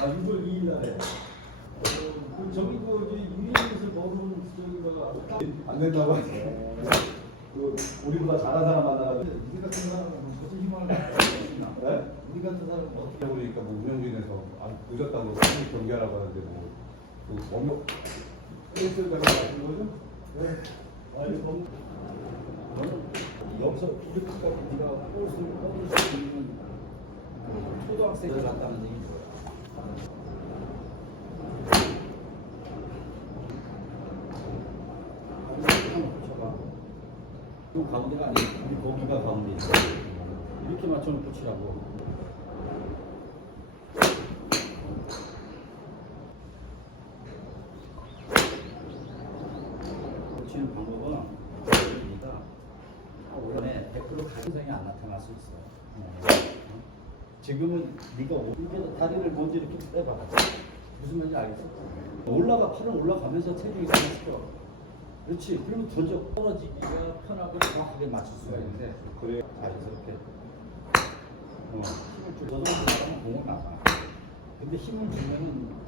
아, 6월 2일 날에. 그 저기 그 이제 유인에서 먹은 저기가 안 된다고 그 우리보다 잘한 사람 만나가지고 우리 같은 사람은 무슨 희망을 갖고 네? 우리 같은 사람은 어떻게 보니까 뭐 운영진에서 아, 늦었다고 빨리 경기하라고 하는데 뭐 원목 페이스를 내가 맞은 거죠? 네. 아니 원 여기서 이렇게까지 우리가 뽑을 수 있는 초등학생을 갖다는 얘기 그 가운데가 아니야. 우리 거기가 가운데 있어. 이렇게 맞춰놓고 치라고. 치는 방법은 네가 원래 100% 가능성이 안 나타날 수 있어. 어. 지금은 네가 이게 다리를 먼저 이렇게 빼봐. 무슨 말인지 알겠어? 올라가 팔은 올라가면서 체중이 강해져. 그렇지. 그러면 던져 떨어지기 가 편하고 정확하게 맞출 수가 있는데 그래 자연스럽게 어, 힘을 줄 저도 하면 공은 나가. 근데 힘을 주면은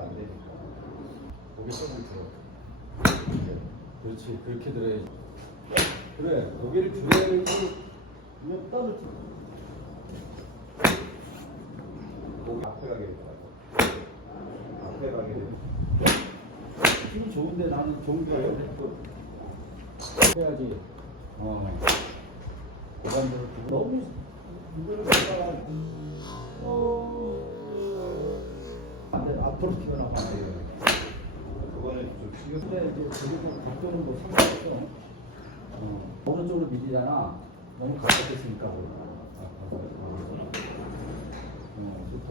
안 되니까. 고개 조금 들어. 그렇지. 그렇게 들어야지. 그래. 고개를 들어야지. 그냥 따로 거기 앞에 가게 될것 같아. 앞에 가게 되면 힘이 좋은데 나는 좋은 게 아닌데. 해야지. 어. 앞으로 튀어나가. 그거는 각도는 뭐. 어. 오른쪽으로 밀리잖아. 너무 가깝겠으니까. 어, 좋다.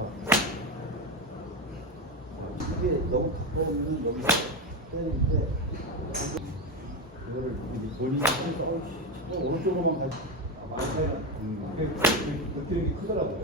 이게 너무 가까우면 여기 때리는데 돌리지 어, 오른쪽으로만 가지. 많이 차이가 음, 그게 그게 느끼는 게 크더라고요.